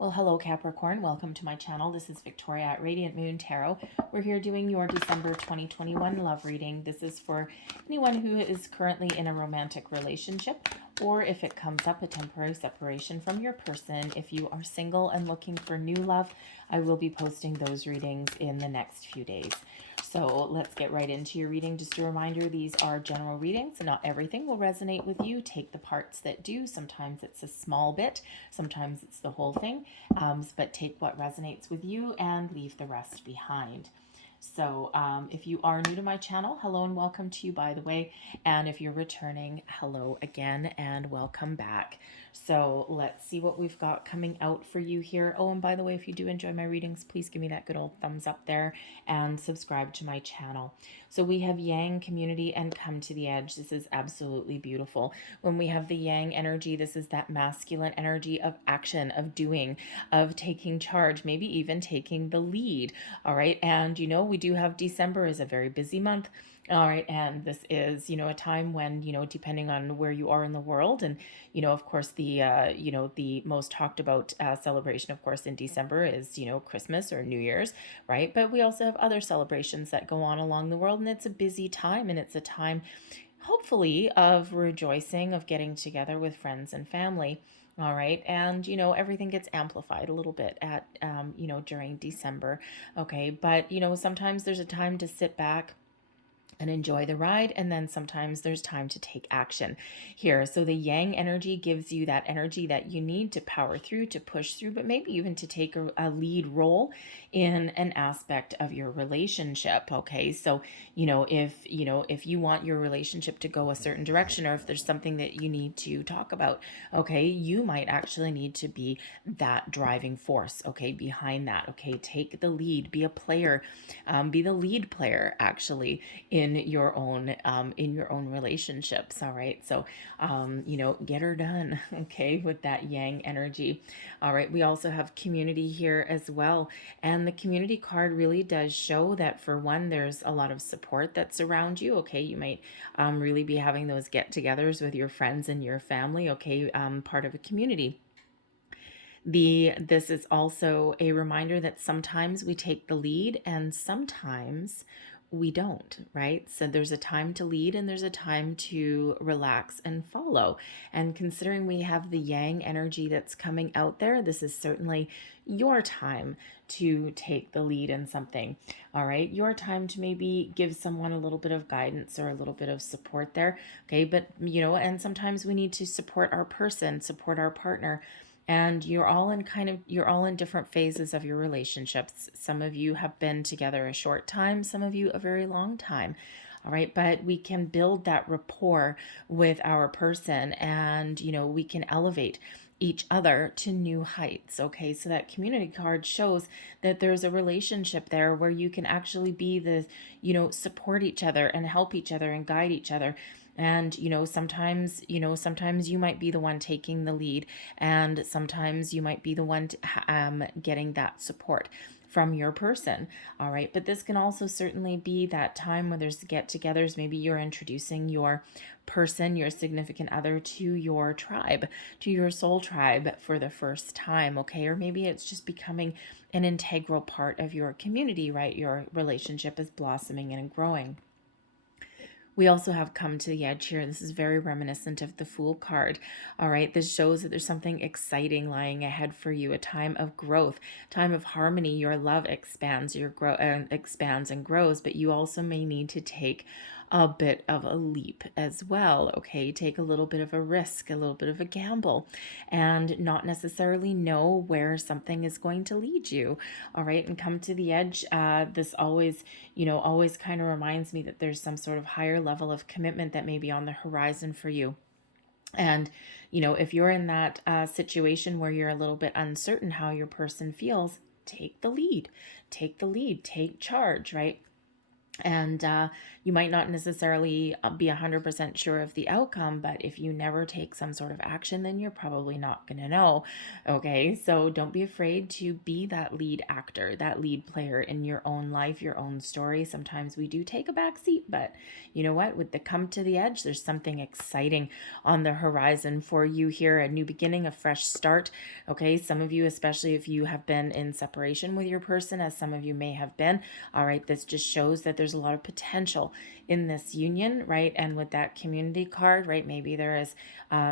Well, hello Capricorn, welcome to my channel. This is Victoria at Radiant Moon Tarot. We're here doing your December 2021 love reading. This is for anyone who is currently in a romantic relationship, or if it comes up, a temporary separation from your person. If you are single and looking for new love, I will be posting those readings in the next few days. So let's get right into your reading. Just a reminder, these are general readings and not everything will resonate with you. Take the parts that do. Sometimes it's a small bit, sometimes it's the whole thing, but take what resonates with you and leave the rest behind. So if you are new to my channel, hello and welcome to you, by the way. And if you're returning, hello again and welcome back. So let's see what we've got coming out for you here. Oh, and by the way, if you do enjoy my readings, please give me that good old thumbs up there and subscribe to my channel. So we have Yang community and come to the edge. This is absolutely beautiful. When we have the Yang energy, this is that masculine energy of action, of doing, of taking charge, maybe even taking the lead. All right. And, you know, we do have December is a very busy month. All right. And this is, a time when, depending on where you are in the world and, of course, the most talked about celebration, of course, in December is, Christmas or New Year's, right? But we also have other celebrations that go on along the world, and it's a busy time, and it's a time, hopefully, of rejoicing, of getting together with friends and family. All right. And, everything gets amplified a little bit at, during December. Okay. But, sometimes there's a time to sit back and enjoy the ride, and then sometimes there's time to take action here. So the Yang energy gives you that energy that you need to power through, to push through, but maybe even to take a lead role in an aspect of your relationship. Okay, so if you want your relationship to go a certain direction, or if there's something that you need to talk about, okay, you might actually need to be that driving force, okay, behind that. Okay, take the lead, be a player, be the lead player actually in your own relationships. All right, so get her done, okay, with that Yang energy. All right, we also have community here as well, and the community card really does show that, for one, there's a lot of support that's around you. Okay, you might really be having those get-togethers with your friends and your family. Okay, part of a community. This is also a reminder that sometimes we take the lead and sometimes we don't, right? So there's a time to lead and there's a time to relax and follow. And considering we have the Yang energy that's coming out there, this is certainly your time to take the lead in something. All right, your time to maybe give someone a little bit of guidance or a little bit of support there. Okay, but and sometimes we need to support our person, support our partner. And you're all in different phases of your relationships. Some of you have been together a short time, some of you a very long time. All right, but we can build that rapport with our person, and we can elevate each other to new heights. Okay, so that community card shows that there's a relationship there where you can actually be the support each other and help each other and guide each other. And sometimes you might be the one taking the lead, and sometimes you might be the one getting that support from your person. All right, but this can also certainly be that time where there's get-togethers. Maybe you're introducing your person, your significant other, to your tribe, to your soul tribe for the first time. Okay, or maybe it's just becoming an integral part of your community, right? Your relationship is blossoming and growing. We also have come to the edge here. This is very reminiscent of the Fool card. All right, this shows that there's something exciting lying ahead for you, a time of growth, time of harmony. Your love expands, expands and grows, but you also may need to take a bit of a leap as well. Okay, take a little bit of a risk, a little bit of a gamble, and not necessarily know where something is going to lead you. All right, and come to the edge. This always kind of reminds me that there's some sort of higher level of commitment that may be on the horizon for you. And, if you're in that situation where you're a little bit uncertain how your person feels, take the lead, take charge, right? And you might not necessarily be 100% sure of the outcome, but if you never take some sort of action, then you're probably not going to know. Okay, so don't be afraid to be that lead actor, that lead player in your own life, your own story. Sometimes we do take a back seat, but you know what? With the come to the edge, there's something exciting on the horizon for you here, a new beginning, a fresh start. Okay, some of you, especially if you have been in separation with your person, as some of you may have been, all right, this just shows that there's a lot of potential in this union, right? And with that community card, right, maybe there is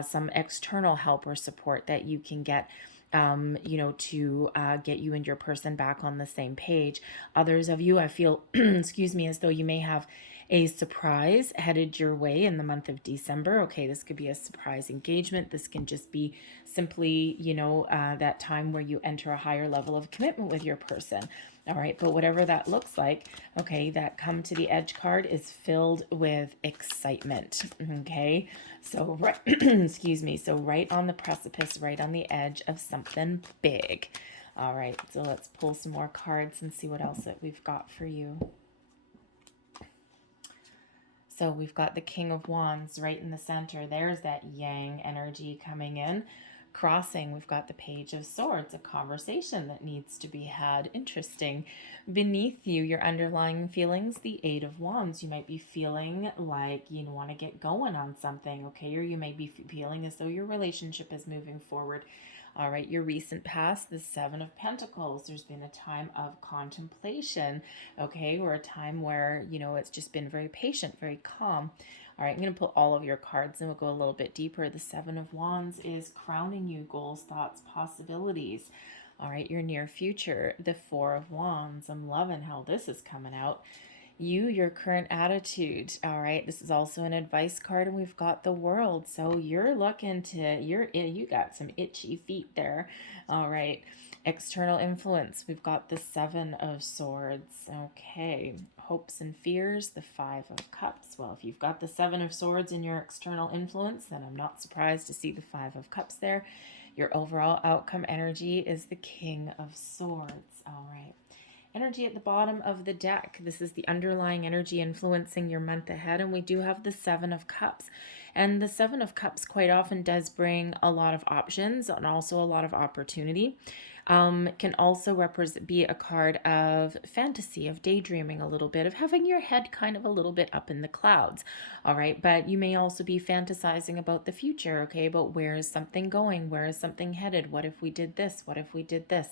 some external help or support that you can get, you know, to get you and your person back on the same page. Others of you, I feel, excuse me, as though you may have a surprise headed your way in the month of December. Okay, this could be a surprise engagement. This can just be simply, you know, that time where you enter a higher level of commitment with your person. All right, but whatever that looks like, okay, that come to the edge card is filled with excitement. Okay, so right, excuse me, so right on the precipice, right on the edge of something big. All right, so let's pull some more cards and see what else that we've got for you. So we've got the King of Wands right in the center. There's that yang energy coming in. Crossing, we've got the Page of Swords, a conversation that needs to be had. Interesting. Beneath you, your underlying feelings, the Eight of Wands. You might be feeling like you want to get going on something, okay? Or you may be feeling as though your relationship is moving forward. All right, your recent past, the Seven of Pentacles. There's been a time of contemplation, okay, or a time where, you know, it's just been very patient, very calm. All right, I'm going to pull all of your cards and we'll go a little bit deeper. The Seven of Wands is crowning you, goals, thoughts, possibilities. All right, your near future. The Four of Wands. I'm loving how this is coming out. You, your current attitude. All right, this is also an advice card, and we've got the World. So you're looking to, you got some itchy feet there. All right, external influence. We've got the Seven of Swords. Okay, hopes and fears, the Five of Cups. Well, if you've got the Seven of Swords in your external influence, then I'm not surprised to see the Five of Cups there. Your overall outcome energy is the King of Swords. All right. Energy at the bottom of the deck. This is the underlying energy influencing your month ahead. And we do have the Seven of Cups. And the Seven of Cups quite often does bring a lot of options and also a lot of opportunity. Can also be a card of fantasy, of daydreaming a little bit, of having your head kind of a little bit up in the clouds. All right, but you may also be fantasizing about the future, okay, about where is something going, where is something headed, what if we did this, what if we did this.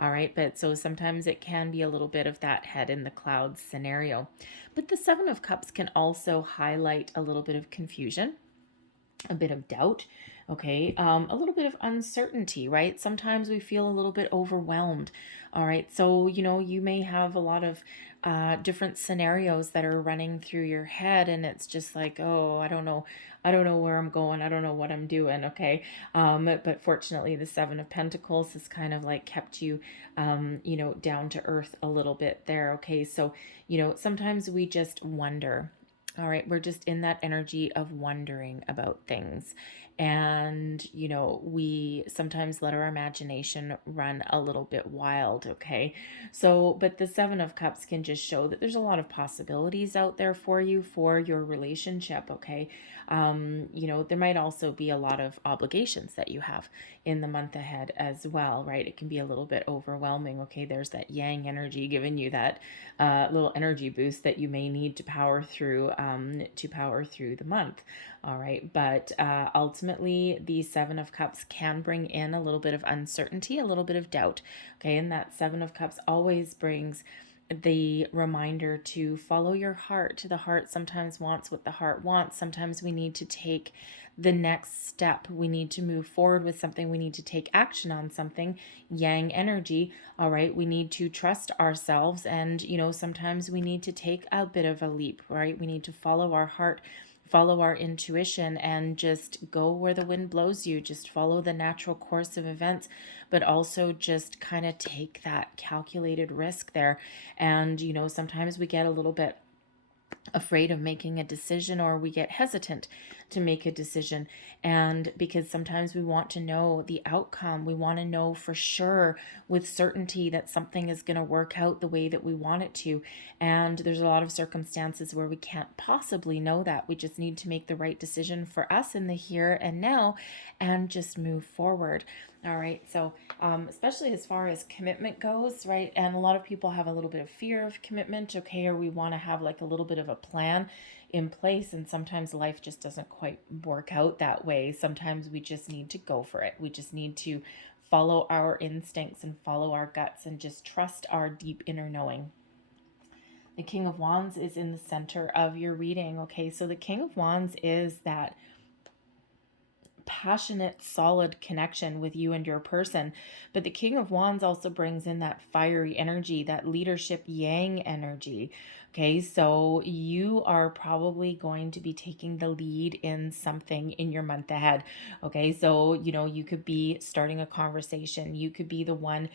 All right, but so sometimes it can be a little bit of that head in the clouds scenario. But the Seven of Cups can also highlight a little bit of confusion, a bit of doubt, okay, a little bit of uncertainty, right? Sometimes we feel a little bit overwhelmed. All right, so you know, you may have a lot of different scenarios that are running through your head, and it's just like, oh, I don't know where I'm going, I don't know what I'm doing, okay. But fortunately, the Seven of Pentacles has kind of like kept you you know, down to earth a little bit there, okay. So you know, sometimes we just wonder. All right, we're just in that energy of wondering about things. And, you know, we sometimes let our imagination run a little bit wild, okay? So, but the Seven of Cups can just show that there's a lot of possibilities out there for you, for your relationship, okay? You know, there might also be a lot of obligations that you have in the month ahead as well, right? It can be a little bit overwhelming, okay? There's that yang energy giving you that little energy boost that you may need to power through the month. All right, but ultimately the Seven of Cups can bring in a little bit of uncertainty, a little bit of doubt, okay? And that Seven of Cups always brings the reminder to follow your heart. The heart sometimes wants what the heart wants. Sometimes we need to take the next step. We need to move forward with something. We need to take action on something. Yang energy. All right. We need to trust ourselves. And, you know, sometimes we need to take a bit of a leap, right? We need to follow our heart, follow our intuition, and just go where the wind blows you. Just follow the natural course of events, but also just kind of take that calculated risk there. And, you know, sometimes we get a little bit afraid of making a decision, or we get hesitant to make a decision. And because sometimes we want to know the outcome, we want to know for sure with certainty that something is going to work out the way that we want it to. And there's a lot of circumstances where we can't possibly know that. We just need to make the right decision for us in the here and now and just move forward. All right. So, especially as far as commitment goes, right? And a lot of people have a little bit of fear of commitment, okay? Or we want to have like a little bit of a plan in place. And sometimes life just doesn't quite work out that way. Sometimes we just need to go for it. We just need to follow our instincts and follow our guts and just trust our deep inner knowing. The King of Wands is in the center of your reading, okay? So the King of Wands is that passionate, solid connection with you and your person. But the King of Wands also brings in that fiery energy, that leadership yang energy. Okay, so you are probably going to be taking the lead in something in your month ahead. Okay, so, you could be starting a conversation. You could be the one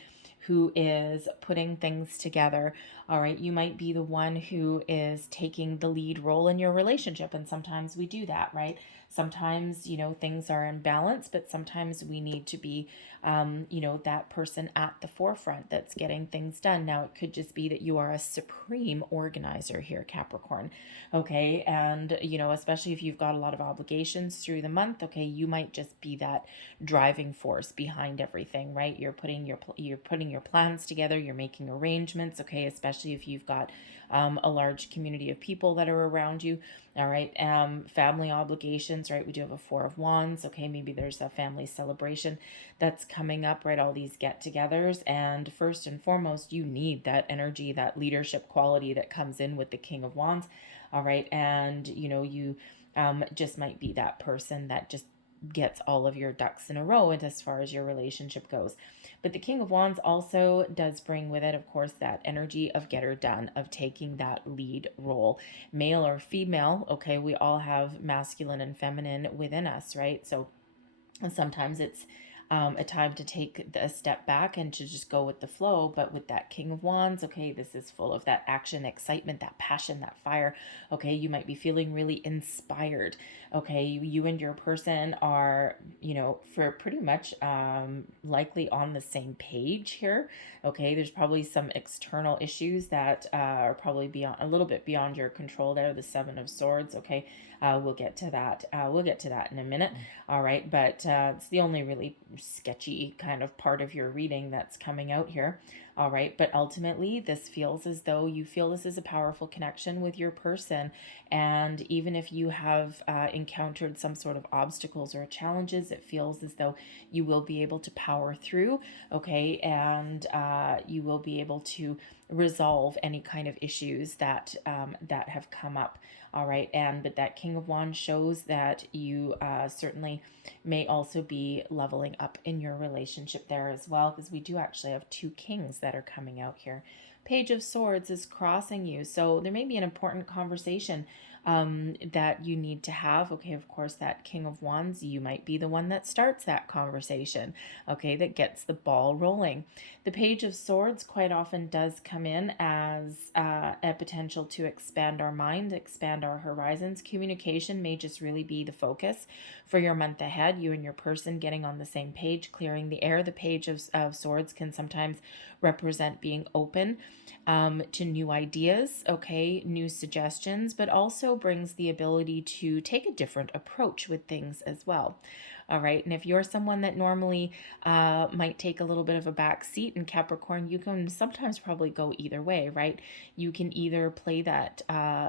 who is putting things together. All right, you might be the one who is taking the lead role in your relationship. And sometimes we do that, right? Sometimes, things are in balance, but sometimes we need to be, that person at the forefront that's getting things done. Now, it could just be that you are a supreme organizer here, Capricorn. Okay. And, especially if you've got a lot of obligations through the month, okay, you might just be that driving force behind everything, right? You're putting your plans together, you're making arrangements, okay, especially if you've got a large community of people that are around you. All right. Family obligations, right? We do have a Four of Wands. Okay. Maybe there's a family celebration that's coming up, right? All these get-togethers. And first and foremost, you need that energy, that leadership quality that comes in with the King of Wands. All right. And, you just might be that person that just gets all of your ducks in a row and as far as your relationship goes. But the King of Wands also does bring with it, of course, that energy of get her done, of taking that lead role, male or female. Okay, we all have masculine and feminine within us, right? So sometimes it's a time to take a step back and to just go with the flow. But with that King of Wands, okay, this is full of that action, excitement, that passion, that fire. Okay, you might be feeling really inspired. Okay, you and your person are, for pretty much likely on the same page here. Okay, there's probably some external issues that are probably beyond a little bit beyond your control there. The Seven of Swords. Okay, we'll get to that. We'll get to that in a minute. All right, but it's the only really sketchy kind of part of your reading that's coming out here. All right, but ultimately this feels as though you feel this is a powerful connection with your person. And even if you have encountered some sort of obstacles or challenges, it feels as though you will be able to power through, okay? And you will be able to resolve any kind of issues that that have come up. All right, but that King of Wands shows that you certainly may also be leveling up in your relationship there as well, because we do actually have two kings that are coming out here. Page of Swords is crossing you, so there may be an important conversation that you need to have. Okay, of course, that King of Wands, you might be the one that starts that conversation, okay, that gets the ball rolling. The Page of Swords quite often does come in as a potential to expand our mind, expand our horizons. Communication may just really be the focus for your month ahead. You and your person getting on the same page, clearing the air. The Page of Swords can sometimes represent being open to new ideas, okay, new suggestions, but also brings the ability to take a different approach with things as well. All right, and if you're someone that normally might take a little bit of a back seat in Capricorn, you can sometimes probably go either way, right? You can either play that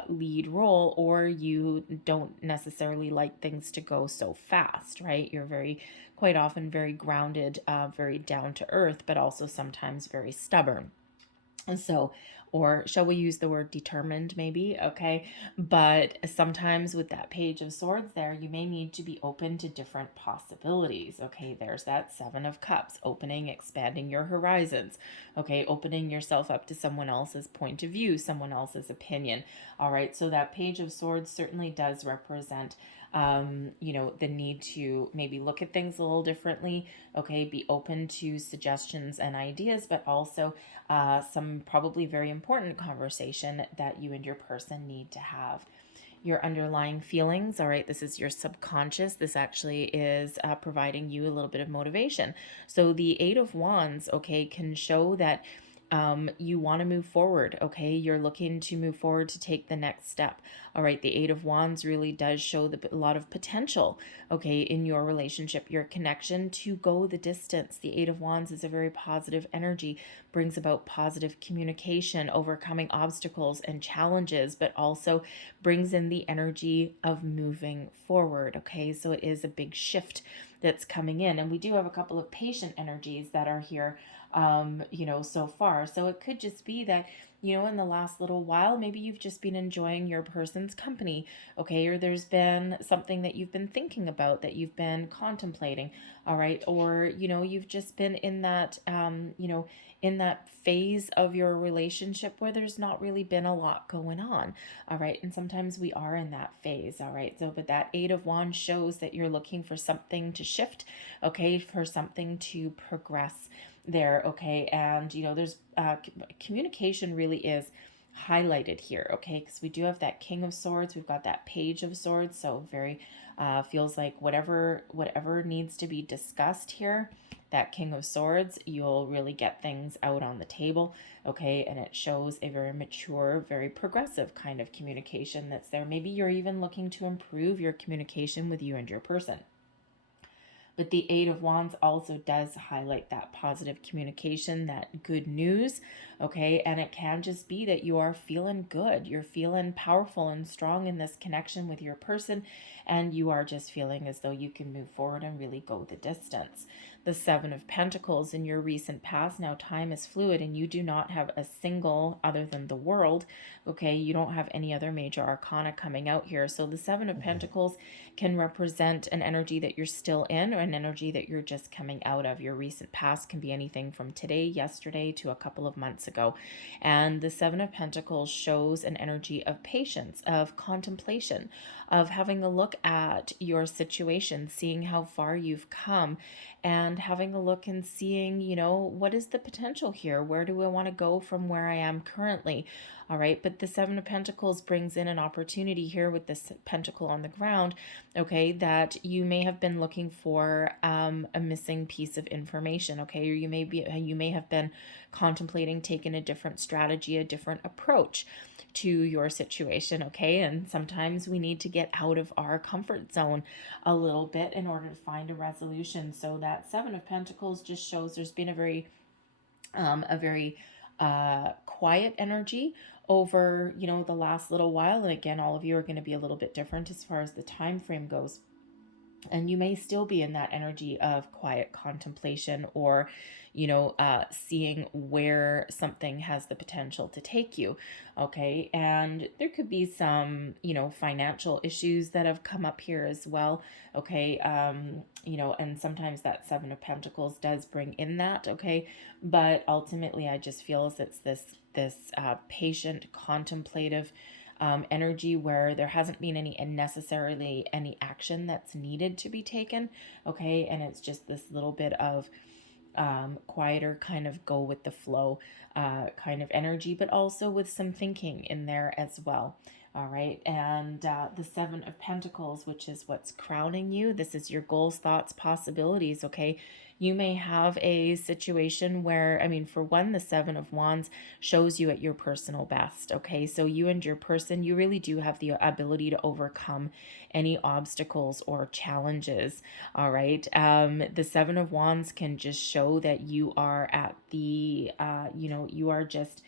lead role, or you don't necessarily like things to go so fast, right? You're quite often very grounded, very down to earth, but also sometimes very stubborn. And so, or shall we use the word determined maybe? Okay. But sometimes with that Page of Swords there, you may need to be open to different possibilities. Okay. There's that Seven of Cups, opening, expanding your horizons. Okay. Opening yourself up to someone else's point of view, someone else's opinion. All right. So that Page of Swords certainly does represent the need to maybe look at things a little differently, okay, be open to suggestions and ideas, but also some probably very important conversation that you and your person need to have. your underlying feelings. All right, this is your subconscious. This actually is providing you a little bit of motivation. So the Eight of Wands, okay, can show that you want to move forward, okay? You're looking to move forward to take the next step. All right, the Eight of Wands really does show a lot of potential, okay, in your relationship, your connection to go the distance. The Eight of Wands is a very positive energy, brings about positive communication, overcoming obstacles and challenges, but also brings in the energy of moving forward, okay? So it is a big shift that's coming in. And we do have a couple of patient energies that are here, you know, so far. So it could just be that, you know, in the last little while, maybe you've just been enjoying your person's company, okay? Or there's been something that you've been thinking about, that you've been contemplating, all right? Or, you know, you've just been in that, you know, in that phase of your relationship where there's not really been a lot going on, all right? And sometimes we are in that phase, all right? So, but that Eight of Wands shows that you're looking for something to shift, okay? For something to progress there, okay? And, you know, there's communication really is highlighted here, okay? Because we do have that King of Swords, we've got that Page of Swords, so very feels like whatever needs to be discussed here, that King of Swords, you'll really get things out on the table, okay? And it shows a very mature, very progressive kind of communication that's there. Maybe you're even looking to improve your communication with you and your person. But the Eight of Wands also does highlight that positive communication, that good news, okay? And it can just be that you are feeling good. You're feeling powerful and strong in this connection with your person, and you are just feeling as though you can move forward and really go the distance. The Seven of Pentacles in your recent past, now time is fluid and you do not have a single, other than the World, okay? You don't have any other major arcana coming out here. So the Seven of Pentacles can represent an energy that you're still in, or an energy that you're just coming out of. Your recent past can be anything from today, yesterday, to a couple of months ago. And the Seven of Pentacles shows an energy of patience, of contemplation, of having a look at your situation, seeing how far you've come, and having a look and seeing, you know, what is the potential here? Where do I want to go from where I am currently? All right, but the Seven of Pentacles brings in an opportunity here with this pentacle on the ground, okay, that you may have been looking for a missing piece of information, okay, or you may have been contemplating taking a different strategy, a different approach to your situation, okay? And sometimes we need to get out of our comfort zone a little bit in order to find a resolution. So that Seven of Pentacles just shows there's been a very quiet energy over, you know, the last little while. And again, all of you are going to be a little bit different as far as the time frame goes. And you may still be in that energy of quiet contemplation, or, you know, seeing where something has the potential to take you, okay? And there could be some, you know, financial issues that have come up here as well, okay? You know, and sometimes that Seven of Pentacles does bring in that, okay? But ultimately, I just feel as it's this patient, contemplative energy where there hasn't been necessarily any action that's needed to be taken, okay? And it's just this little bit of quieter kind of go with the flow kind of energy, but also with some thinking in there as well. All right, and the Seven of Pentacles, which is what's crowning you. This is your goals, thoughts, possibilities, okay? You may have a situation where, I mean, for one, the Seven of Wands shows you at your personal best, okay? So you and your person, you really do have the ability to overcome any obstacles or challenges, all right? The Seven of Wands can just show that you are at the, you know, you are just,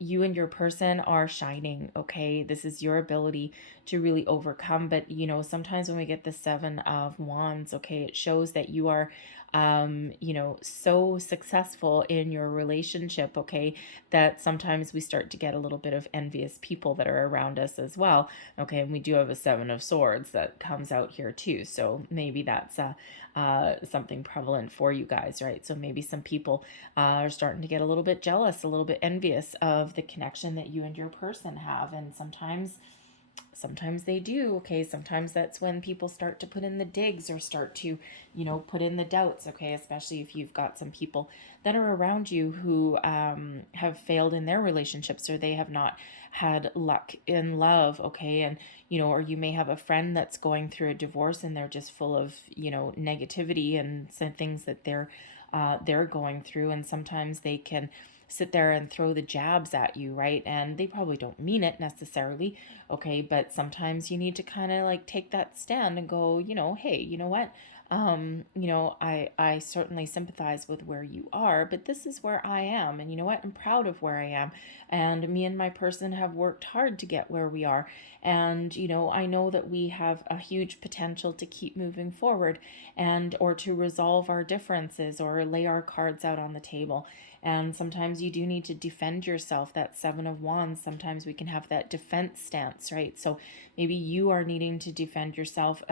you and your person are shining, okay? This is your ability to really overcome. But, you know, sometimes when we get the Seven of Wands, okay, it shows that you are, you know, so successful in your relationship, okay, that sometimes we start to get a little bit of envious people that are around us as well, okay? And we do have a Seven of Swords that comes out here too. So maybe that's something prevalent for you guys, right? So maybe some people are starting to get a little bit jealous, a little bit envious of the connection that you and your person have. And sometimes, Sometimes they do, okay? Sometimes that's when people start to put in the digs or start to, put in the doubts, okay? Especially if you've got some people that are around you who have failed in their relationships, or they have not had luck in love, okay? And, or you may have a friend that's going through a divorce and they're just full of, negativity and some things that they're going through. And sometimes they can sit there and throw the jabs at you, right? And they probably don't mean it necessarily, okay? But sometimes you need to kind of like take that stand and go, hey, you know what? I certainly sympathize with where you are, but this is where I am. And you know what? I'm proud of where I am. And me and my person have worked hard to get where we are. And, I know that we have a huge potential to keep moving forward or to resolve our differences or lay our cards out on the table. And sometimes you do need to defend yourself. That Seven of Wands, sometimes we can have that defense stance, right? So maybe you are needing to defend yourself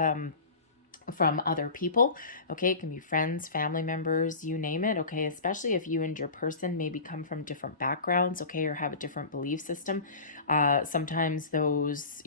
from other people, okay? It can be friends, family members, you name it, okay? Especially if you and your person maybe come from different backgrounds, okay, or have a different belief system. Sometimes those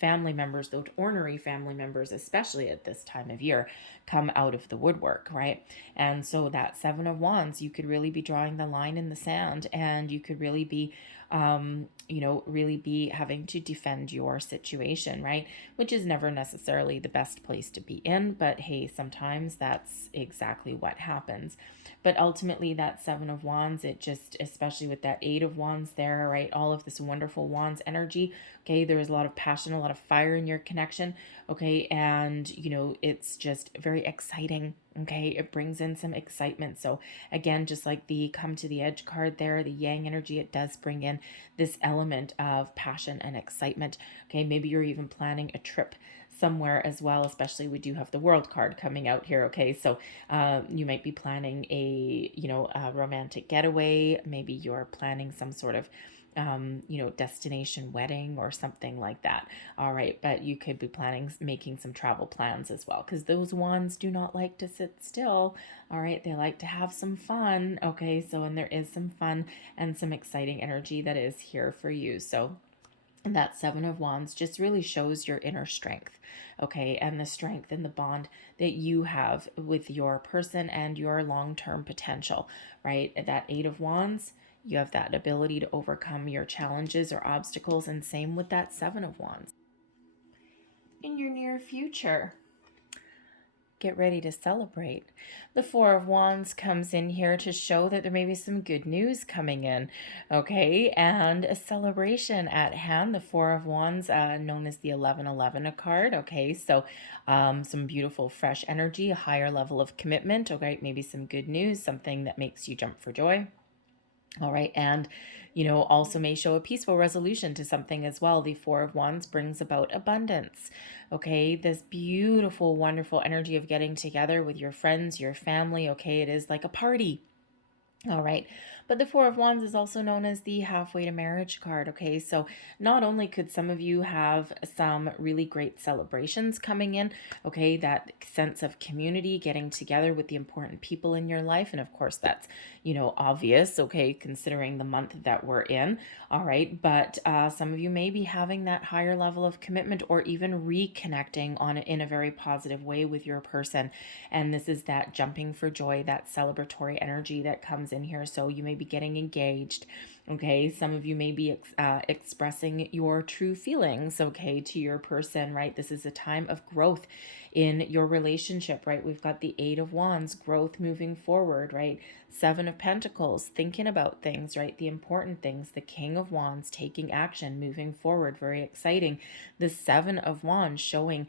family members, those ornery family members, especially at this time of year, come out of the woodwork, right? And so that Seven of Wands, you could really be drawing the line in the sand, and you could really be really be having to defend your situation, right? Which is never necessarily the best place to be in, but hey, sometimes that's exactly what happens. But ultimately, that Seven of Wands, it just, especially with that Eight of Wands there, right? All of this wonderful Wands energy, okay? There is a lot of passion, a lot of fire in your connection, okay? And, it's just very exciting. Okay, it brings in some excitement. So again, just like the come to the edge card there, the yang energy, it does bring in this element of passion and excitement. Okay, maybe you're even planning a trip somewhere as well, especially we do have the world card coming out here. Okay, so you might be planning a romantic getaway. Maybe you're planning some sort of destination wedding or something like that. All right, but you could be making some travel plans as well, because those wands do not like to sit still. All right, they like to have some fun. Okay, so and there is some fun and some exciting energy that is here for you. So and that Seven of Wands just really shows your inner strength, okay, and the strength and the bond that you have with your person and your long-term potential, right? That Eight of Wands, you have that ability to overcome your challenges or obstacles, and same with that Seven of Wands. In your near future, get ready to celebrate. The Four of Wands comes in here to show that there may be some good news coming in, okay? And a celebration at hand. The Four of Wands, known as the 1111 card, okay? So some beautiful fresh energy, a higher level of commitment, okay? Maybe some good news, something that makes you jump for joy. All right, and also may show a peaceful resolution to something as well. The Four of Wands brings about abundance. Okay, this beautiful, wonderful energy of getting together with your friends, your family. Okay, it is like a party. All right. But the Four of Wands is also known as the halfway to marriage card. Okay. So not only could some of you have some really great celebrations coming in, okay, that sense of community, getting together with the important people in your life. And of course, that's, obvious, okay, considering the month that we're in. All right. But some of you may be having that higher level of commitment or even reconnecting in a very positive way with your person. And this is that jumping for joy, that celebratory energy that comes in here. So you may be getting engaged. Okay, some of you may be expressing your true feelings, okay, to your person, right? This is a time of growth in your relationship, right? We've got the Eight of Wands, growth moving forward, right? Seven of Pentacles, thinking about things, right? The important things. The King of Wands, taking action, moving forward, very exciting. The Seven of Wands, showing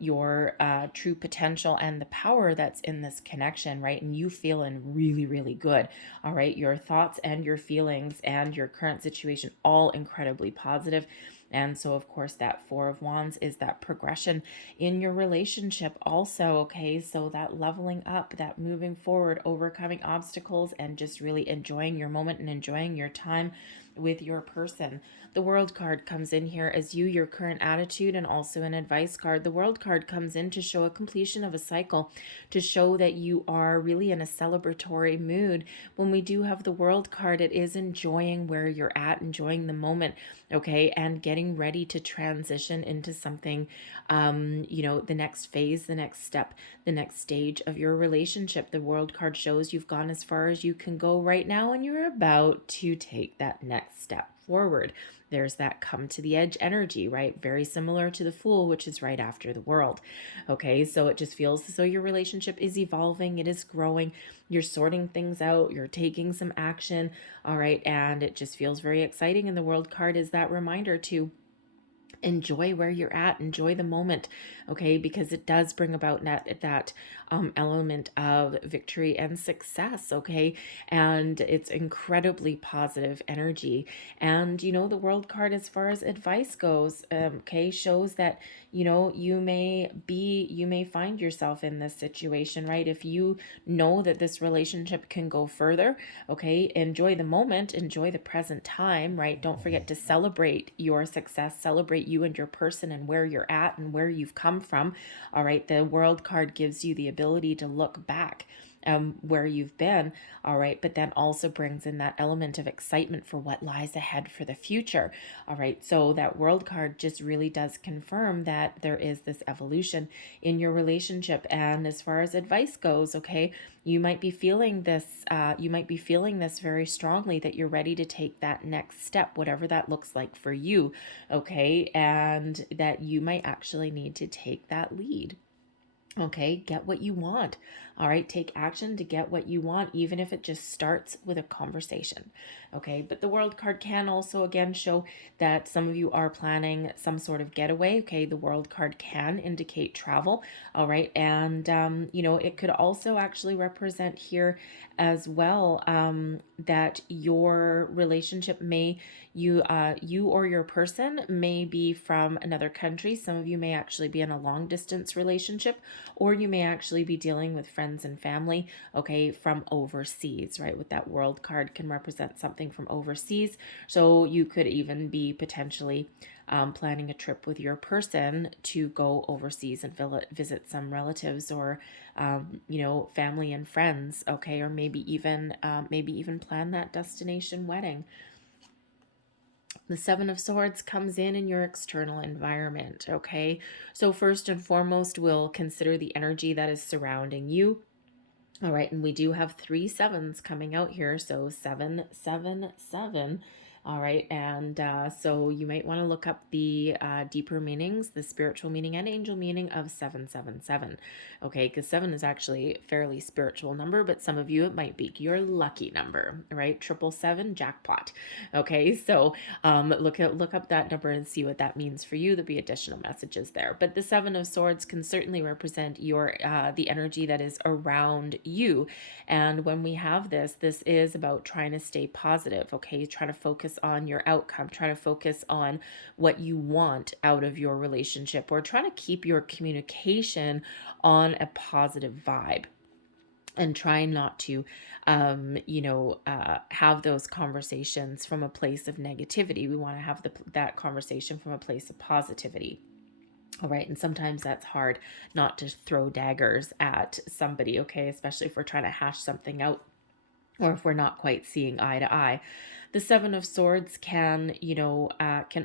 your true potential and the power that's in this connection, right? And you feeling really, really good, all right? Your thoughts and your feelings and your current situation, all incredibly positive. And so, of course, that Four of Wands is that progression in your relationship also, okay? So that leveling up, that moving forward, overcoming obstacles, and just really enjoying your moment and enjoying your time with your person. The World card comes in here as you, your current attitude, and also an advice card. The World card comes in to show a completion of a cycle, to show that you are really in a celebratory mood. When we do have the World card, it is enjoying where you're at, enjoying the moment, okay, and getting ready to transition into something, the next phase, the next step, the next stage of your relationship. The World card shows you've gone as far as you can go right now, and you're about to take that next step forward. There's that come to the edge energy, right? Very similar to the Fool, which is right after the World. Okay, so it just feels as though your relationship is evolving, it is growing, you're sorting things out, you're taking some action, all right, and it just feels very exciting. And the World card is that reminder to enjoy where you're at, enjoy the moment, okay, because it does bring about that element of victory and success, okay, and it's incredibly positive energy. And the World card, as far as advice goes, okay, shows that you may find yourself in this situation, right? If you know that this relationship can go further, okay, enjoy the moment, enjoy the present time, right? Don't forget to celebrate your success, celebrate you and your person and where you're at and where you've come from, all right? The World card gives you the ability to look back where you've been, all right, but then also brings in that element of excitement for what lies ahead for the future, all right? So that World card just really does confirm that there is this evolution in your relationship. And as far as advice goes, okay, you might be feeling this very strongly, that you're ready to take that next step, whatever that looks like for you, okay, and that you might actually need to take that lead. Okay, get what you want. All right, take action to get what you want, even if it just starts with a conversation. Okay, but the World card can also again show that some of you are planning some sort of getaway. Okay, the World card can indicate travel. All right, and it could also actually represent here as well that your relationship you or your person may be from another country. Some of you may actually be in a long distance relationship, or you may actually be dealing with friends and family, okay, from overseas, right? With that World card can represent something from overseas. So you could even be potentially planning a trip with your person to go overseas and visit some relatives or, family and friends, okay, or maybe even plan that destination wedding. The Seven of Swords comes in your external environment, okay? So first and foremost, we'll consider the energy that is surrounding you. All right, and we do have 3 sevens coming out here, so 777. All right, and so you might want to look up the deeper meanings, the spiritual meaning and angel meaning of 777. Okay, because 7 is actually a fairly spiritual number, but some of you it might be your lucky number, right? 777 jackpot. Okay, so look up that number and see what that means for you. There'll be additional messages there, but the 7 of Swords can certainly represent your the energy that is around you. And when we have this is about trying to stay positive, okay? Trying to focus on your outcome, trying to focus on what you want out of your relationship, or trying to keep your communication on a positive vibe. And try not to, have those conversations from a place of negativity. We want to have that conversation from a place of positivity. All right, and sometimes that's hard not to throw daggers at somebody, okay, especially if we're trying to hash something out or if we're not quite seeing eye to eye. The Seven of Swords can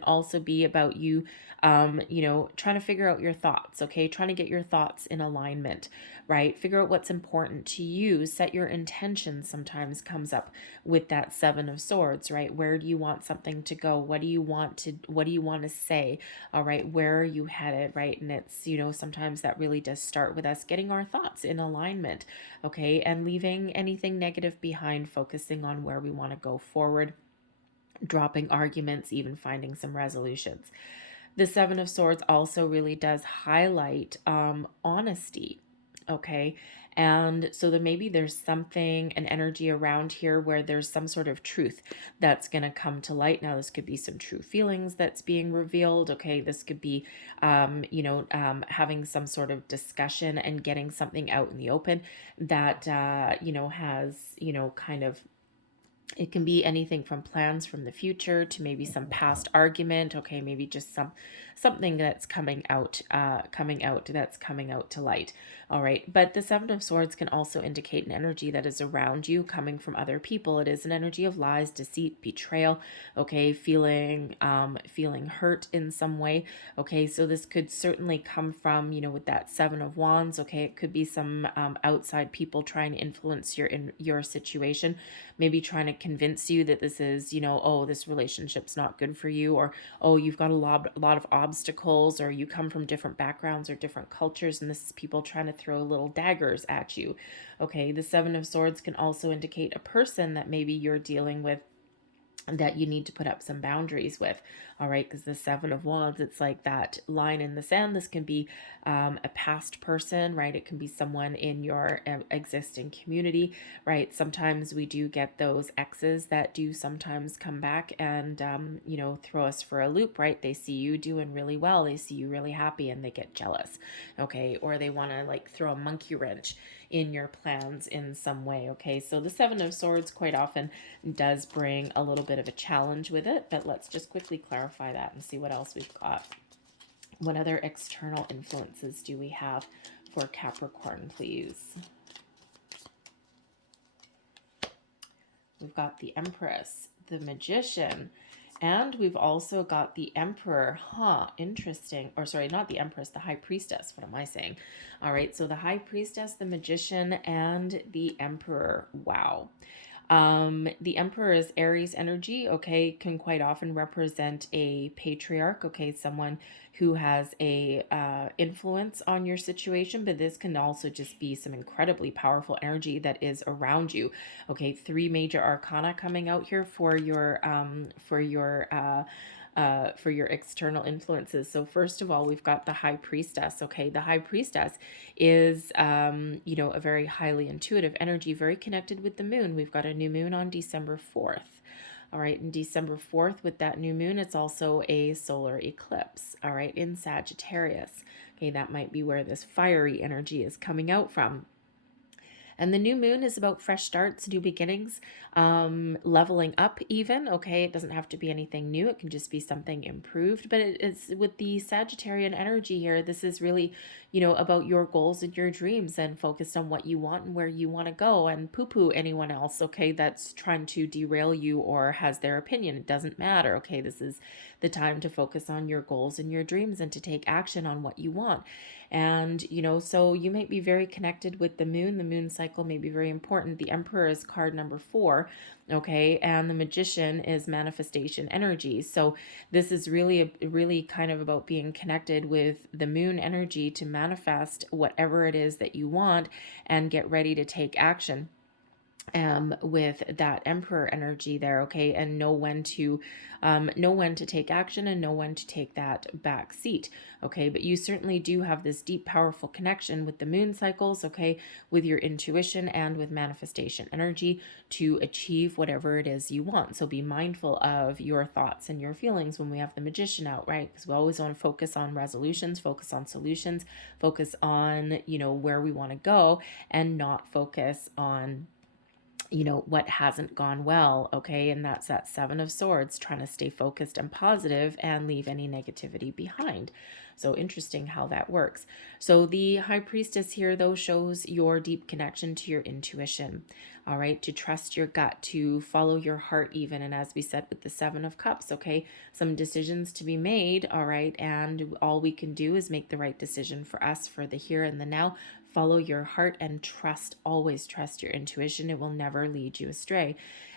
also be about you, trying to figure out your thoughts, okay? Trying to get your thoughts in alignment, right? Figure out what's important to you. Set your intentions sometimes comes up with that Seven of Swords, right? Where do you want something to go? What do you want to say? All right, where are you headed, right? And it's, sometimes that really does start with us getting our thoughts in alignment, okay? And leaving anything negative behind, focusing on where we want to go forward, dropping arguments, even finding some resolutions. The Seven of Swords also really does highlight honesty, okay? And so that maybe there's an energy around here where there's some sort of truth that's going to come to light. Now, this could be some true feelings that's being revealed, okay? This could be, having some sort of discussion and getting something out in the open that, has, kind of It can be anything from plans from the future to maybe some past argument. Okay, maybe just something that's coming out that's coming out to light. All right, but the Seven of Swords can also indicate an energy that is around you, coming from other people. It is an energy of lies, deceit, betrayal. Okay, feeling hurt in some way. Okay, so this could certainly come from, with that Seven of Wands. Okay, it could be some outside people trying to influence your situation, maybe trying to convince you that this is, oh, this relationship's not good for you, or oh, you've got a lot of obstacles, or you come from different backgrounds or different cultures, and this is people trying to throw little daggers at you. Okay, the Seven of Swords can also indicate a person that maybe you're dealing with that you need to put up some boundaries with. All right, because the Seven of Wands, it's like that line in the sand. This can be a past person, right? It can be someone in your existing community, right? Sometimes we do get those exes that do sometimes come back and throw us for a loop, right? They see you doing really well, they see you really happy, and they get jealous. Okay, or they want to like throw a monkey wrench in your plans in some way. Okay, so the Seven of Swords quite often does bring a little bit of a challenge with it, but let's just quickly clarify that and see what else we've got. What other external influences do we have for Capricorn, please? We've got the Empress, the Magician, and we've also got the Emperor. Interesting. Or sorry, not the Empress, the High Priestess. What am I saying? All right, so the High Priestess, the Magician, and the Emperor. Wow. The Emperor is Aries energy, okay, can quite often represent a patriarch, okay, someone who has a influence on your situation, but this can also just be some incredibly powerful energy that is around you. Okay, three major arcana coming out here for your external influences. So first of all, we've got the High Priestess. Okay, the High Priestess is a very highly intuitive energy, very connected with the moon. We've got a new moon on December 4th. All right, in December 4th, with that new moon, it's also a solar eclipse, all right, in Sagittarius. Okay, that might be where this fiery energy is coming out from. And the new moon is about fresh starts, new beginnings, leveling up even. Okay, it doesn't have to be anything new. It can just be something improved. But it is with the Sagittarian energy here, this is really, about your goals and your dreams, and focused on what you want and where you want to go, and poo-poo anyone else, okay, that's trying to derail you or has their opinion. It doesn't matter. Okay, this is the time to focus on your goals and your dreams and to take action on what you want. And, so you might be very connected with the moon. The moon cycle may be very important. The Emperor is card number 4, okay? And the Magician is manifestation energy. So this is really kind of about being connected with the moon energy to manifest whatever it is that you want and get ready to take action with that Emperor energy there, okay, and know when to take action and know when to take that back seat, okay. But you certainly do have this deep, powerful connection with the moon cycles, okay, with your intuition and with manifestation energy to achieve whatever it is you want. So be mindful of your thoughts and your feelings when we have the Magician out, right? Because we always want to focus on resolutions, focus on solutions, focus on, where we want to go, and not focus on what hasn't gone well, okay? And that's that Seven of Swords, trying to stay focused and positive and leave any negativity behind. So interesting how that works. So the High Priestess here, though, shows your deep connection to your intuition, all right? To trust your gut, to follow your heart even. And as we said with the Seven of Cups, okay, some decisions to be made, all right? And all we can do is make the right decision for us, for the here and the now. Follow your heart and trust, always trust your intuition. It will never lead you astray.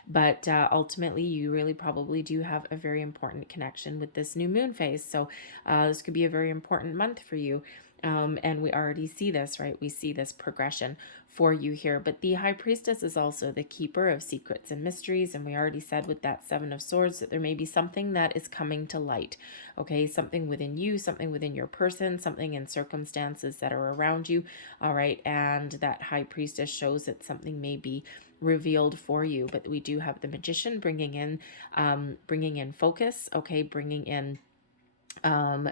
But ultimately, you really probably do have a very important connection with this new moon phase. So this could be a very important month for you. And we already see this, right? We see this progression for you here. But the High Priestess is also the keeper of secrets and mysteries. And we already said with that Seven of Swords that there may be something that is coming to light. Okay, something within you, something within your person, something in circumstances that are around you. All right, and that High Priestess shows that something may be revealed for you. But we do have the Magician bringing in focus. Okay, bringing in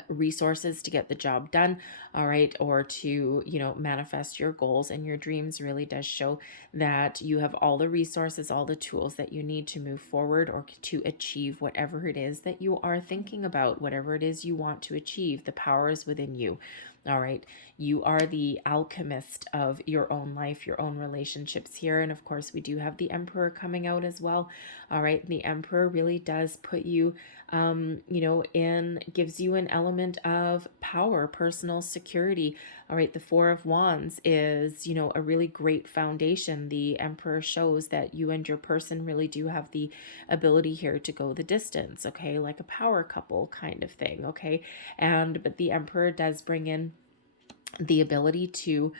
resources to get the job done, all right, or to, manifest your goals and your dreams. Really does show that you have all the resources, all the tools that you need to move forward or to achieve whatever it is that you are thinking about, whatever it is you want to achieve. The power is within you. All right. You are the alchemist of your own life, your own relationships here. And of course, we do have the Emperor coming out as well. All right. The Emperor really does put you, gives you an element of power, personal security. All right. The Four of Wands is, a really great foundation. The Emperor shows that you and your person really do have the ability here to go the distance. Okay. Like a power couple kind of thing. Okay. But the Emperor does bring in the ability to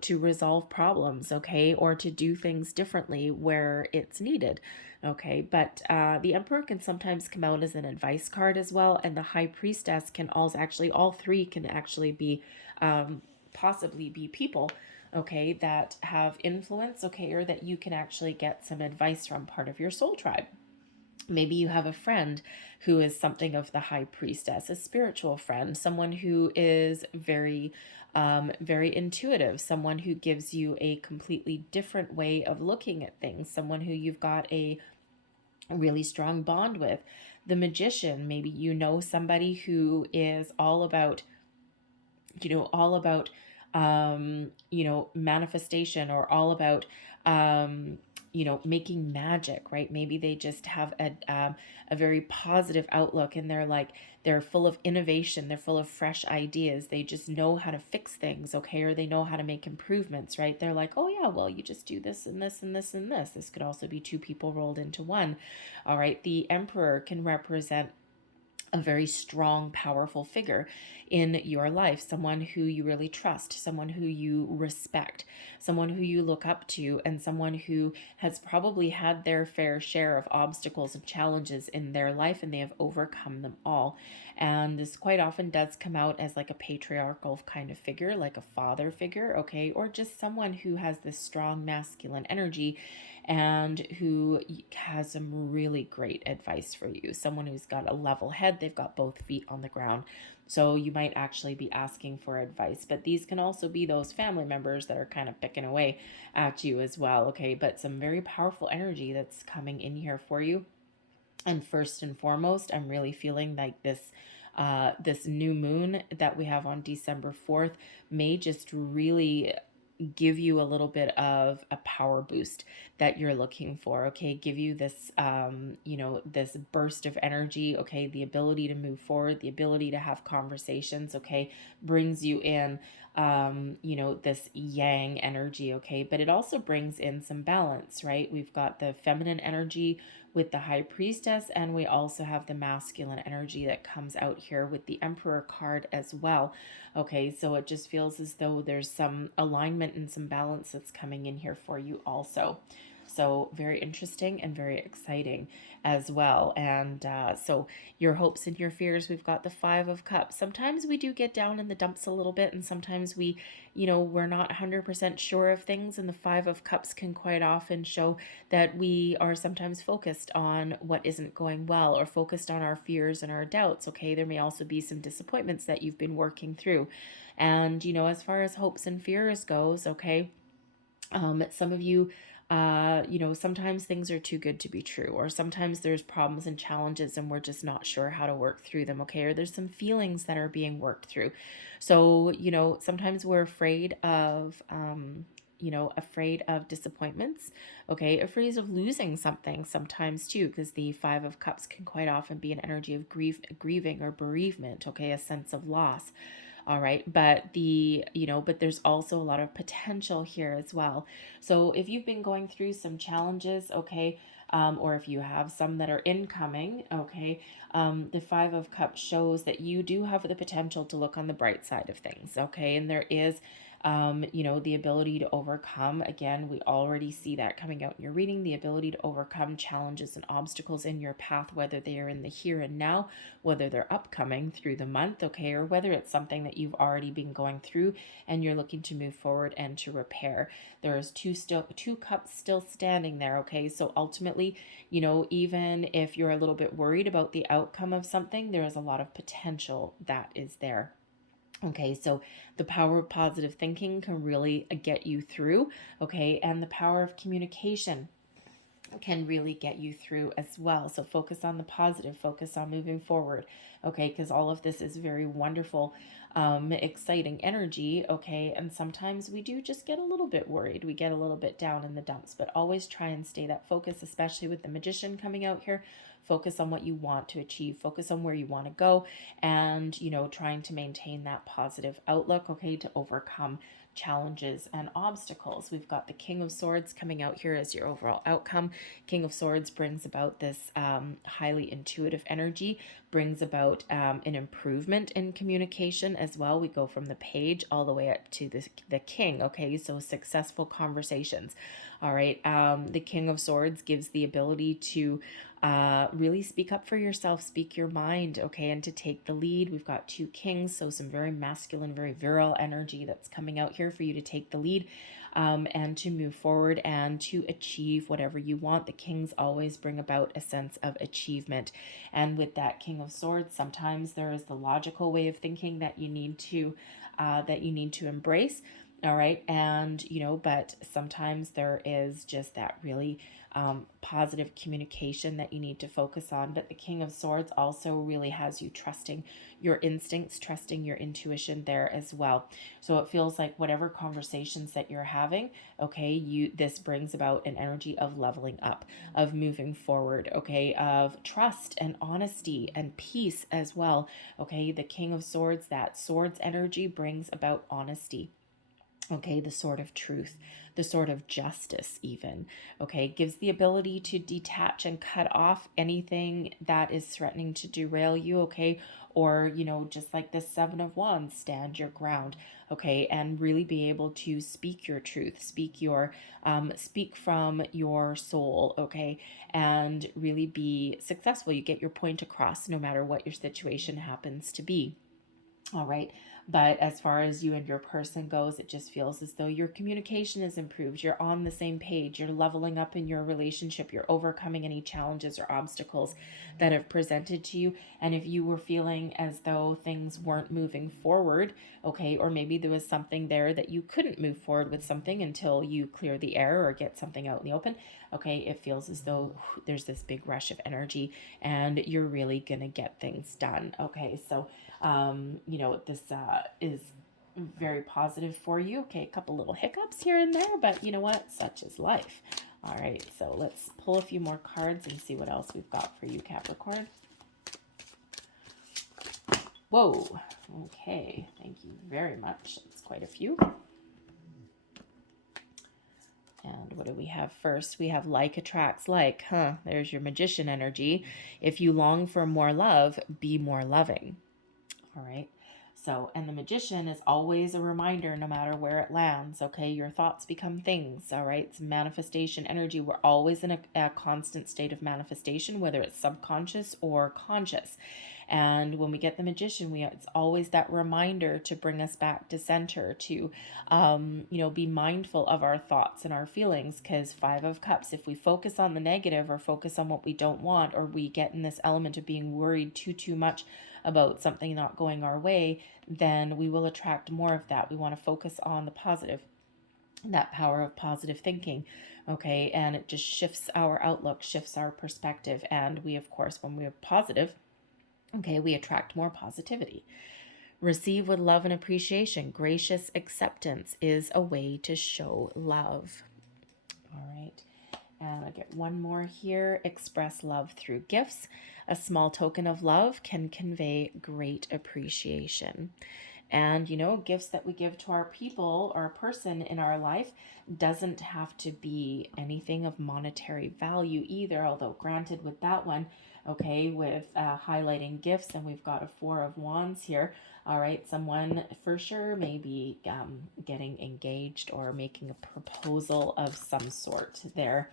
to resolve problems, okay, or to do things differently where it's needed, okay. But the Emperor can sometimes come out as an advice card as well, and the High Priestess can also, actually all three can actually be possibly be people, okay, that have influence, okay, or that you can actually get some advice from, part of your soul tribe. Maybe you have a friend who is something of the High Priestess, a spiritual friend, someone who is very, very intuitive, someone who gives you a completely different way of looking at things, someone who you've got a really strong bond with. The Magician, maybe somebody who is all about, manifestation, or all about, making magic, right? Maybe they just have a very positive outlook, and they're full of innovation. They're full of fresh ideas. They just know how to fix things, okay? Or they know how to make improvements, right? They're like, oh yeah, well, you just do this and this and this and this. This could also be two people rolled into one. All right. The Emperor can represent a very strong, powerful figure in your life, someone who you really trust, someone who you respect, someone who you look up to, and someone who has probably had their fair share of obstacles and challenges in their life, and they have overcome them all. And this quite often does come out as like a patriarchal kind of figure, like a father figure, okay, or just someone who has this strong masculine energy and who has some really great advice for you. Someone who's got a level head, they've got both feet on the ground. So you might actually be asking for advice, but these can also be those family members that are kind of picking away at you as well, okay? But some very powerful energy that's coming in here for you. And first and foremost, I'm really feeling like this new moon that we have on December 4th may just really give you a little bit of a power boost that you're looking for, okay? Give you this this burst of energy, okay? The ability to move forward, the ability to have conversations, okay? Brings you in this yang energy, okay? But it also brings in some balance, right? We've got the feminine energy with the High Priestess, and we also have the masculine energy that comes out here with the Emperor card as well. Okay, so it just feels as though there's some alignment and some balance that's coming in here for you also. So very interesting and very exciting as well. And so your hopes and your fears, we've got the Five of Cups. Sometimes we do get down in the dumps a little bit, and sometimes we're not 100% sure of things. And the Five of Cups can quite often show that we are sometimes focused on what isn't going well, or focused on our fears and our doubts. Okay, there may also be some disappointments that you've been working through. And, as far as hopes and fears goes, okay, some of you, sometimes things are too good to be true, or sometimes there's problems and challenges and we're just not sure how to work through them, okay? Or there's some feelings that are being worked through. So, sometimes we're afraid of, afraid of disappointments, okay? Afraid of losing something sometimes too, because the Five of Cups can quite often be an energy of grieving or bereavement, okay? A sense of loss. All right. But but there's also a lot of potential here as well. So if you've been going through some challenges, okay, or if you have some that are incoming, okay, the Five of Cups shows that you do have the potential to look on the bright side of things, okay, and there is You know, the ability to overcome, again, we already see that coming out in your reading, the ability to overcome challenges and obstacles in your path, whether they are in the here and now, whether they're upcoming through the month, okay, or whether it's something that you've already been going through and you're looking to move forward and to repair. There is two cups still standing there, okay? So ultimately, you know, even if you're a little bit worried about the outcome of something, there is a lot of potential that is there. Okay, so the power of positive thinking can really get you through, okay, and the power of communication can really get you through as well. So focus on the positive, focus on moving forward, okay, because all of this is very wonderful, exciting energy, okay, and sometimes we do just get a little bit worried, we get a little bit down in the dumps, but always try and stay that focus, especially with the Magician coming out here. Focus on what you want to achieve, focus on where you want to go, and, you know, trying to maintain that positive outlook, okay, to overcome challenges and obstacles. We've got the King of Swords coming out here as your overall outcome. King of Swords brings about this highly intuitive energy, brings about an improvement in communication as well. We go from the Page all the way up to the King, okay, so successful conversations. All right, the King of Swords gives the ability to really speak up for yourself, speak your mind, okay, and to take the lead. We've got two kings, so some very masculine, very virile energy that's coming out here for you to take the lead, and to move forward and to achieve whatever you want. The kings always bring about a sense of achievement, and with that King of Swords, sometimes there is the logical way of thinking that you need to embrace. All right, and you know, but sometimes there is just that really positive communication that you need to focus on. But the King of Swords also really has you trusting your instincts, trusting your intuition there as well. So it feels like whatever conversations that you're having, okay, this brings about an energy of leveling up, of moving forward, okay, of trust and honesty and peace as well. Okay, the King of Swords, that swords energy brings about honesty. Okay, the sword of truth, the sword of justice even, okay, gives the ability to detach and cut off anything that is threatening to derail you, okay, or, you know, just like the Seven of Wands, stand your ground, okay, and really be able to speak your truth, speak from your soul, okay, and really be successful. You get your point across no matter what your situation happens to be. All right. But as far as you and your person goes, it just feels as though your communication is improved. You're on the same page. You're leveling up in your relationship. You're overcoming any challenges or obstacles that have presented to you. And if you were feeling as though things weren't moving forward, okay, or maybe there was something there that you couldn't move forward with something until you clear the air or get something out in the open, okay, it feels as though there's this big rush of energy and you're really going to get things done. Okay, so you know, this is very positive for you. Okay, a couple little hiccups here and there, but you know what? Such is life. All right, so let's pull a few more cards and see what else we've got for you, Capricorn. Whoa. Okay, thank you very much. That's quite a few. And what do we have first? We have like attracts like, there's your Magician energy. If you long for more love, be more loving. All right. So, and the Magician is always a reminder no matter where it lands, okay? Your thoughts become things, all right? It's manifestation energy. We're always in a constant state of manifestation, whether it's subconscious or conscious. And when we get the Magician, it's always that reminder to bring us back to center, to, you know, be mindful of our thoughts and our feelings, because Five of Cups, if we focus on the negative or focus on what we don't want, or we get in this element of being worried too much about something not going our way, then we will attract more of that. We want to focus on the positive, that power of positive thinking, okay? And it just shifts our outlook, shifts our perspective. And we, of course, when we're positive, okay, we attract more positivity. Receive with love and appreciation. Gracious acceptance is a way to show love. All right. And I get one more here. Express love through gifts. A small token of love can convey great appreciation. And, you know, gifts that we give to our people or a person in our life doesn't have to be anything of monetary value either, although granted with that one, okay, with highlighting gifts, and we've got a Four of Wands here. All right, someone for sure may be getting engaged or making a proposal of some sort there.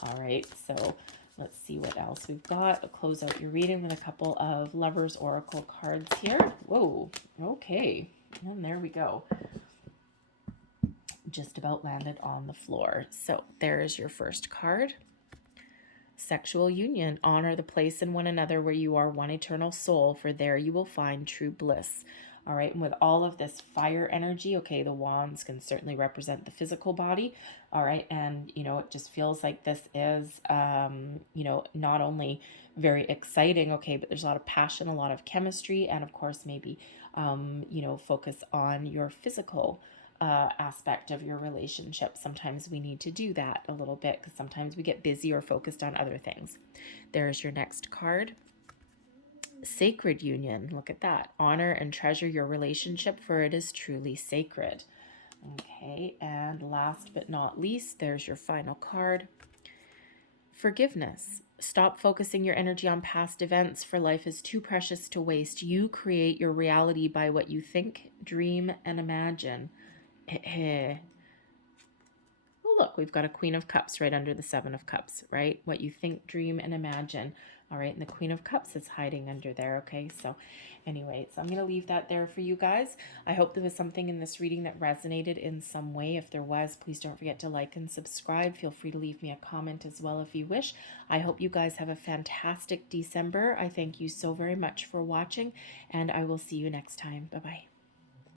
All right, so let's see what else we've got. I'll close out your reading with a couple of Lovers Oracle cards here. Whoa, okay, and there we go. Just about landed on the floor. So there's your first card. Sexual union. Honor the place in one another where you are one eternal soul, for there you will find true bliss. All right, and with all of this fire energy, okay, the wands can certainly represent the physical body. All right, and, you know, it just feels like this is, you know, not only very exciting, okay, but there's a lot of passion, a lot of chemistry, and of course, maybe, you know, focus on your physical aspect of your relationship. Sometimes we need to do that a little bit because sometimes we get busy or focused on other things. There's your next card. Sacred union. Look at that. Honor and treasure your relationship, for it is truly sacred. Okay, and last but not least, there's your final card. Forgiveness. Stop focusing your energy on past events, for life is too precious to waste. You create your reality by what you think, dream, and imagine. Well, look, we've got a Queen of Cups right under the Seven of Cups, right? What you think, dream, and imagine. All right, and the Queen of Cups is hiding under there, okay? So anyway, so I'm going to leave that there for you guys. I hope there was something in this reading that resonated in some way. If there was, please don't forget to like and subscribe. Feel free to leave me a comment as well if you wish. I hope you guys have a fantastic December. I thank you so very much for watching, and I will see you next time. Bye-bye.